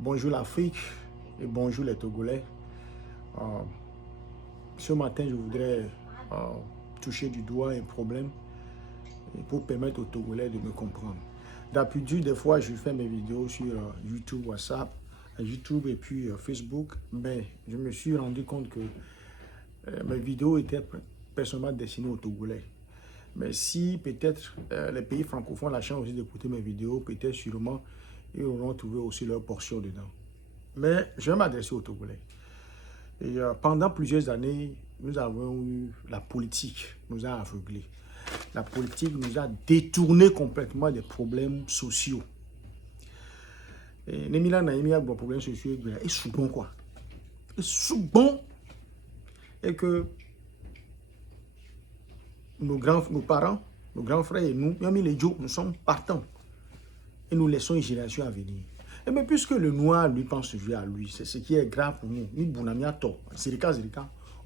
Bonjour l'Afrique et bonjour les Togolais. Ce matin, je voudrais toucher du doigt un problème pour permettre aux Togolais de me comprendre. D'habitude, des fois, je fais mes vidéos sur YouTube, WhatsApp, YouTube et puis Facebook, mais je me suis rendu compte que mes vidéos étaient personnellement destinées aux Togolais. Mais si peut-être les pays francophones ont la chance aussi d'écouter mes vidéos, peut-être sûrement ils auront trouvé aussi leur portion dedans. Mais je vais m'adresser aux Togolais. Et pendant plusieurs années, nous avons eu la politique, nous a aveuglés. La politique nous a détourné complètement des problèmes sociaux. Et Nemila Naïmi a des problèmes sociaux et souvent quoi. Et souvent, et que nos parents, nos grands frères et nous, nous sommes partants. Et nous laissons une génération à venir. Et mais puisque le noir, lui, pense toujours à lui, c'est ce qui est grave pour nous.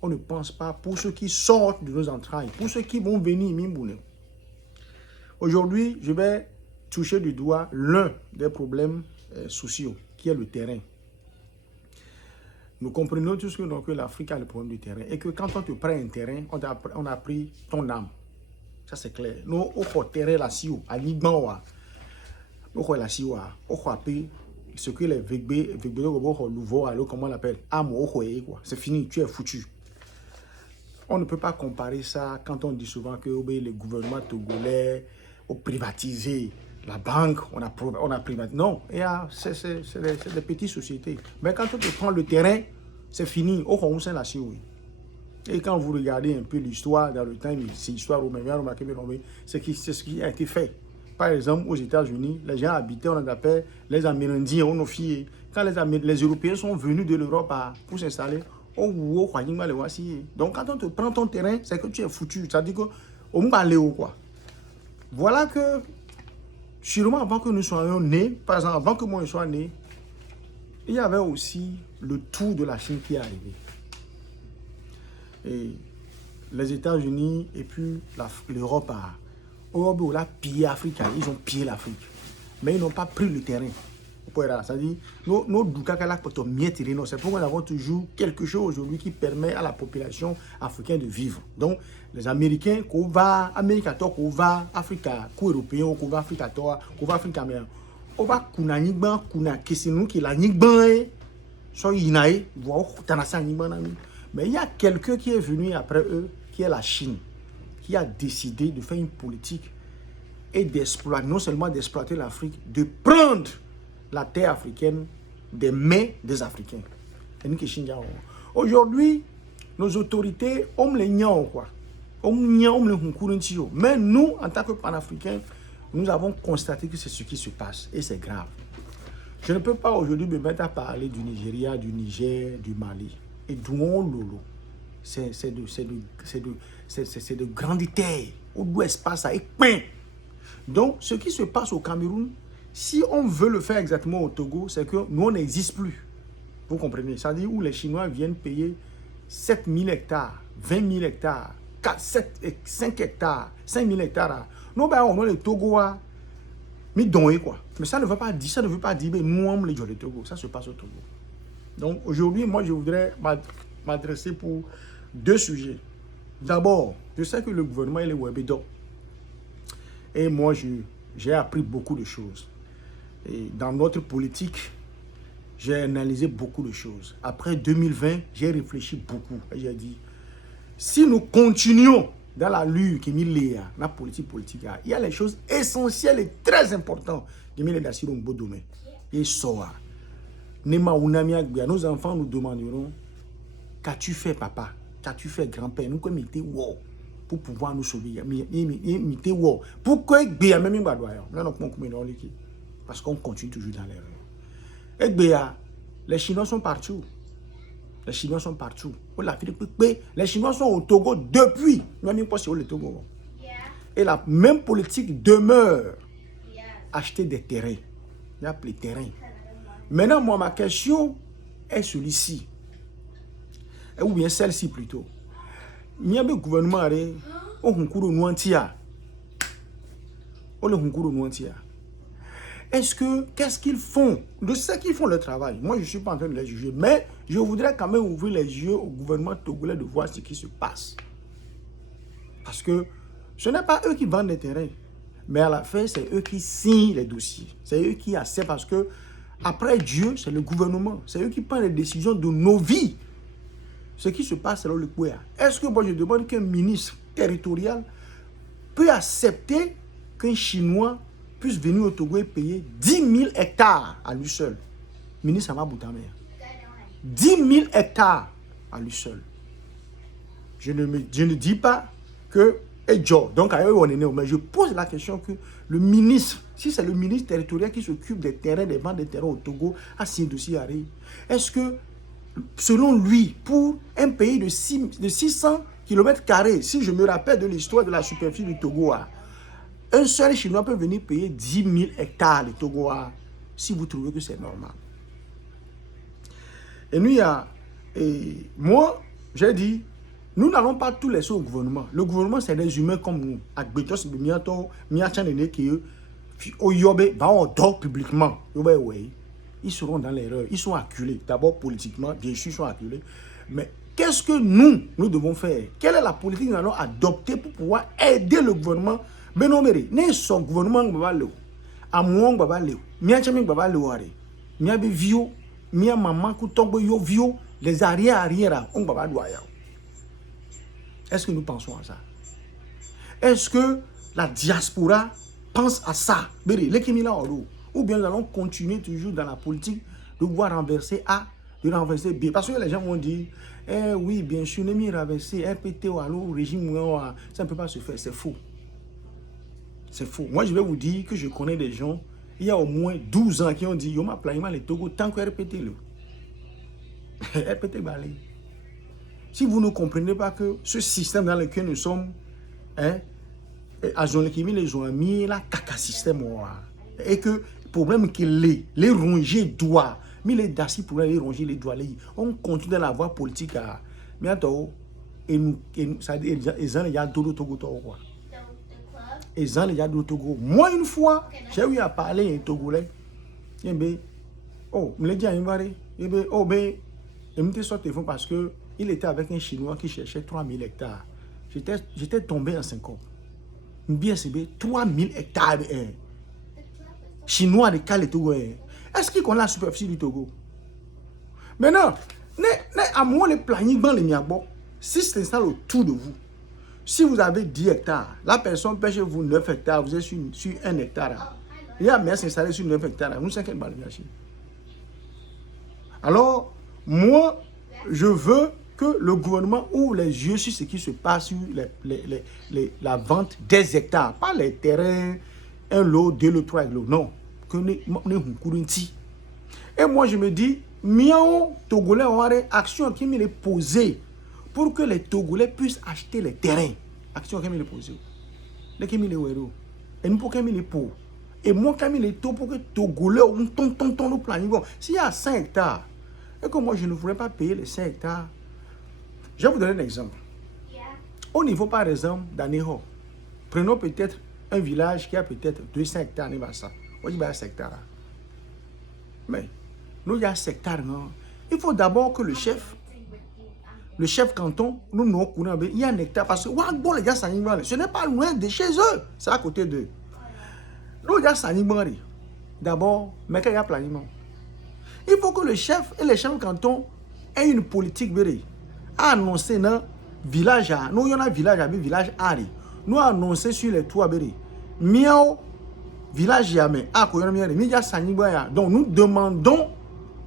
On ne pense pas pour ceux qui sortent de nos entrailles, pour ceux qui vont venir. Aujourd'hui, je vais toucher du doigt l'un des problèmes sociaux, qui est le terrain. Nous comprenons tous que l'Afrique a le problème du terrain et que quand on te prend un terrain, on a pris ton âme. Ça, c'est clair. Nous, on terrain la sio, à Liban, ce que les comment on l'appelle, c'est fini, tu es foutu. On ne peut pas comparer ça quand on dit souvent que le gouvernement togolais a privatisé la banque, on a privatisé. Non, c'est des petites sociétés. Mais quand on te prend le terrain, c'est fini. Et quand vous regardez un peu l'histoire dans le temps, c'est l'histoire romaine, c'est ce qui a été fait. Par exemple, aux États-Unis, les gens habitaient, on les appelle les Amérindiens, on a quand les Européens sont venus de l'Europe pour s'installer, donc quand on te prend ton terrain, c'est que tu es foutu. C'est-à-dire que quoi. Voilà que, sûrement avant que nous soyons nés, par exemple, avant que moi je sois né, il y avait aussi le tour de la Chine qui est arrivé. Et les États-Unis et puis l'Europe on a pillé l'Afrique, ils ont pillé l'Afrique. Mais ils n'ont pas pris le terrain. C'est-à-dire, c'est pourquoi nous avons toujours quelque chose aujourd'hui qui permet à la population africaine de vivre. Donc, les Américains, qu'on va, qu'on va, Africa, qu'on Européen, qu'on va, Africa, qu'on va, Africa, on va, mais il y a quelqu'un qui est venu après eux, qui est la Chine, qui a décidé de faire une politique et d'exploiter, non seulement d'exploiter l'Afrique, de prendre la terre africaine des mains des Africains. Aujourd'hui, nos autorités ont les nions quoi. Mais nous, en tant que panafricains, nous avons constaté que c'est ce qui se passe et c'est grave. Je ne peux pas aujourd'hui me mettre à parler du Nigeria, du Niger, du Mali et d'Ouon Lolo. C'est de grandes terres où l'espace a épeint. Donc, ce qui se passe au Cameroun, si on veut le faire exactement au Togo, c'est que nous, on n'existe plus. Vous comprenez? C'est-à-dire où les Chinois viennent payer 7 000 hectares, 20 000 hectares, 5 hectares, 5 000 hectares. Nous, on a le Togo, mais quoi. Mais ça ne veut pas dire, que nous, on les le Togo. Ça se passe au Togo. Donc, aujourd'hui, moi, je voudrais m'adresser pour deux sujets. D'abord, je sais que le gouvernement est webédo. Et moi, j'ai appris beaucoup de choses. Et dans notre politique, j'ai analysé beaucoup de choses. Après 2020, j'ai réfléchi beaucoup. Et j'ai dit, si nous continuons dans la lutte qui est la politique, il y a les choses essentielles et très importantes qui sont dans ce domaine. Et ça, nos enfants nous demanderont, qu'as-tu fait, papa? Qu'as-tu fait, grand-père? Nous, comme il était wow, pour pouvoir nous sauver. Pourquoi parce qu'on continue toujours dans l'erreur. Les Chinois sont partout. Les Chinois sont partout. Les Chinois sont au Togo depuis. Et la même politique demeure. Acheter des terrains. Il y a les terrains. Maintenant, moi, ma question est celui-ci. Ou bien celle-ci plutôt. Il y a un gouvernement qui Qu'est-ce qu'ils font? De ce qu'ils font le travail. Moi, je ne suis pas en train de les juger, mais je voudrais quand même ouvrir les yeux au gouvernement togolais de voir ce qui se passe. Parce que ce n'est pas eux qui vendent les terrains, mais à la fin, c'est eux qui signent les dossiers. C'est eux qui acceptent parce que après Dieu, c'est le gouvernement. C'est eux qui prennent les décisions de nos vies. Ce qui se passe, c'est là le Kouya. Est-ce que moi, je demande qu'un ministre territorial peut accepter qu'un Chinois puisse venir au Togo et payer 10 000 hectares à lui seul? Ministre Ama Boutame. 10 000 hectares à lui seul. Je ne dis pas que et Joe, donc mais je pose la question que le ministre, si c'est le ministre territorial qui s'occupe des terrains, des ventes des terrains au Togo, à Sindouci, est-ce que, selon lui, pour un pays de 600 km², si je me rappelle de l'histoire de la superficie du Togo, un seul Chinois peut venir payer 10 000 hectares de Togo, si vous trouvez que c'est normal. Et nous, moi, j'ai dit, nous n'allons pas tout laisser au gouvernement. Le gouvernement, c'est des humains comme nous. Publiquement. Ils seront dans l'erreur. Ils sont acculés. D'abord, politiquement, bien sûr, ils sont acculés. Mais qu'est-ce que nous devons faire? Quelle est la politique que nous allons adopter pour pouvoir aider le gouvernement? Benomere, ne son gouvernement va le amuong baba le miachami baba le ware miabe vio mia maman ku tombo yo vio les arrière on baba doya. Est-ce que nous pensons à ça? Est-ce que la diaspora pense à ça? Ou bien nous allons continuer toujours dans la politique de pouvoir renverser A, de renverser B? Parce que les gens vont dire, oui, bien sûr, ne m'y renverser, RPT ou au régime, ça ne peut pas se faire, c'est faux. C'est faux. Moi, je vais vous dire que je connais des gens, il y a au moins 12 ans qui ont dit, yo m'a plaigné les Togo tant que RPT le. RPT balai. Si vous ne comprenez pas que ce système dans lequel nous sommes, à zone qui les ont mis là, caca système, et que le problème que les ronger doigts, mais les dassis pour les ronger les doigts, on continue dans la voie politique à bientôt, et nous, ça dit, les gens, il y a d'autres Togo, quoi. Et gens, il y a d'autres Togo. Moi, une fois, j'ai eu à parler en togolais. Oh, me l'a dit à Imbari. Oh, ben, il me dit sur le téléphone parce que il était avec un Chinois qui cherchait 3000 hectares. J'étais tombé en 5 ans. Bien, c'est 3000 hectares. Chinois de Calais Togo. Est-ce qu'il connaît la superficie du Togo? Maintenant, à moi, le planning dans les miabos, si c'est installé autour de vous, si vous avez 10 hectares, la personne paie chez vous 9 hectares, vous êtes sur 1 hectare. Il y a bien s'installer sur 9 hectares. Vous savez quelle balle. Alors, moi, je veux que le gouvernement ouvre les yeux sur ce qui se passe sur la vente des hectares. Pas les terrains, un lot, 2 lots, 3 lots. Non. Et moi, je me dis, miao Togolais ont une action qui m'est posée pour que les Togolais puissent acheter les terrains. Action qui m'est posée. Les qui m'est wéro. Et nous pour qui m'est pour. Et moi, quand il est tôt pour que Togolais ont ton le plan. Bon, s'il y a 5 hectares, et que moi, je ne voudrais pas payer les 5 hectares. Je vais vous donner un exemple. Au niveau, par exemple, d'Aného, prenons peut-être un village qui a peut-être 200 hectares. On dit 5 hectares. Mais, nous, il y a 5 hectares. Il faut d'abord que le chef canton, il y a un hectare. Parce que ce n'est pas loin de chez eux. C'est à côté d'eux. Nous, il y a Sanibari. D'abord, mais qu'il y a planifié. Il faut que le chef et les chefs cantons aient une politique à annoncer dans le village. Nous, il y a un village Ari. Nous annoncer sur les toits. Miao, village Yamé. Donc, nous demandons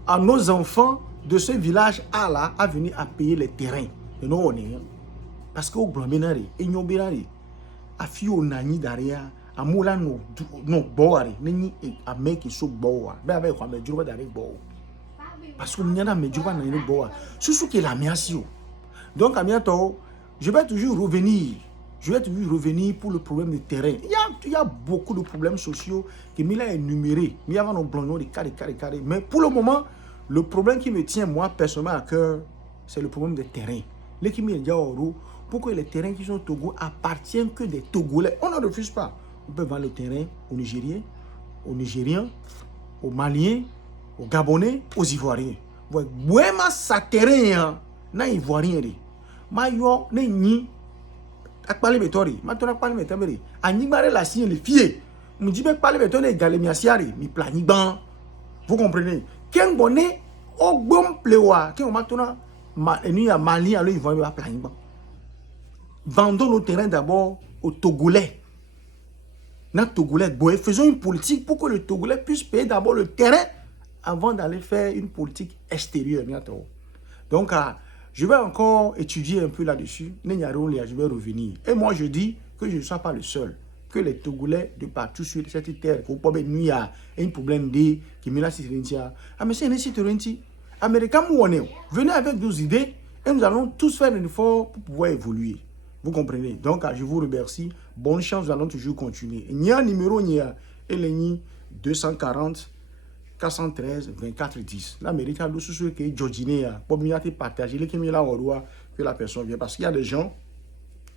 à nos enfants de ce village là à venir à payer les terrains. Et nous, on est. Parce que au Blanc-Bénari, et nous, à Fio Nani derrière. Amoula no boare nini a meki so boa be avec quoi me djurba dare bo parce que nyana me djurba na ni boa susu que la miasio. Donc à bientôt je vais toujours revenir pour le problème du terrain. Il y a beaucoup de problèmes sociaux que Mila énumérés mais avant nos blancs de carré mais pour le moment le problème qui me tient moi personnellement à cœur c'est le problème des terrains. L'équipe pour que les terrains qui sont au Togo appartiennent que des Togolais. On ne refuse pas. On peut vendre le terrain aux Nigériens, aux Nigériens, aux Maliens, aux Gabonais, aux Ivoiriens. Ouais, moi ça terrain na Ivoirien ri. Ma yo ne ni akpali betori, ma tona akpali metameri. Ani bare la signe les filles. Me dit be akpali betone galé mi asiari, mi plani ban. Vous comprenez? Ken bonnet au bon plewa, ken ma tona ni à Mali à l'Ivoirien va plani ban. Vendons nos terrains d'abord aux Togolais. Faisons une politique pour que le Togolais puisse payer d'abord le terrain avant d'aller faire une politique extérieure. Donc, je vais encore étudier un peu là-dessus. Je vais revenir. Et moi, je dis que je ne sois pas le seul. Que les Togolais de partout sur cette terre, qu'il y a un problème de qui me l'a cité. Ah, mais c'est un site américain. Venez avec nos idées et nous allons tous faire un effort pour pouvoir évoluer. Vous comprenez? Donc, je vous remercie. Bonne chance, nous allons toujours continuer. Il y a un numéro, il y a 240 413 24 10. L'Amérique a d'autres choses que Georgine a pour mieux partager les que la personne vient. Parce qu'il y a des gens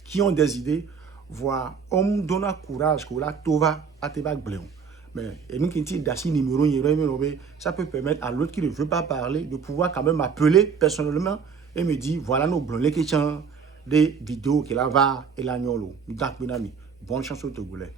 qui ont des idées, voire on donne courage que la tova à te bléon. Mais et nous qui dit numéro, ça peut permettre à l'autre qui ne veut pas parler de pouvoir quand même appeler personnellement et me dire voilà nos blonds les questions des vidéos qu'il a va et la gnolo. Bonne chance au Togolais.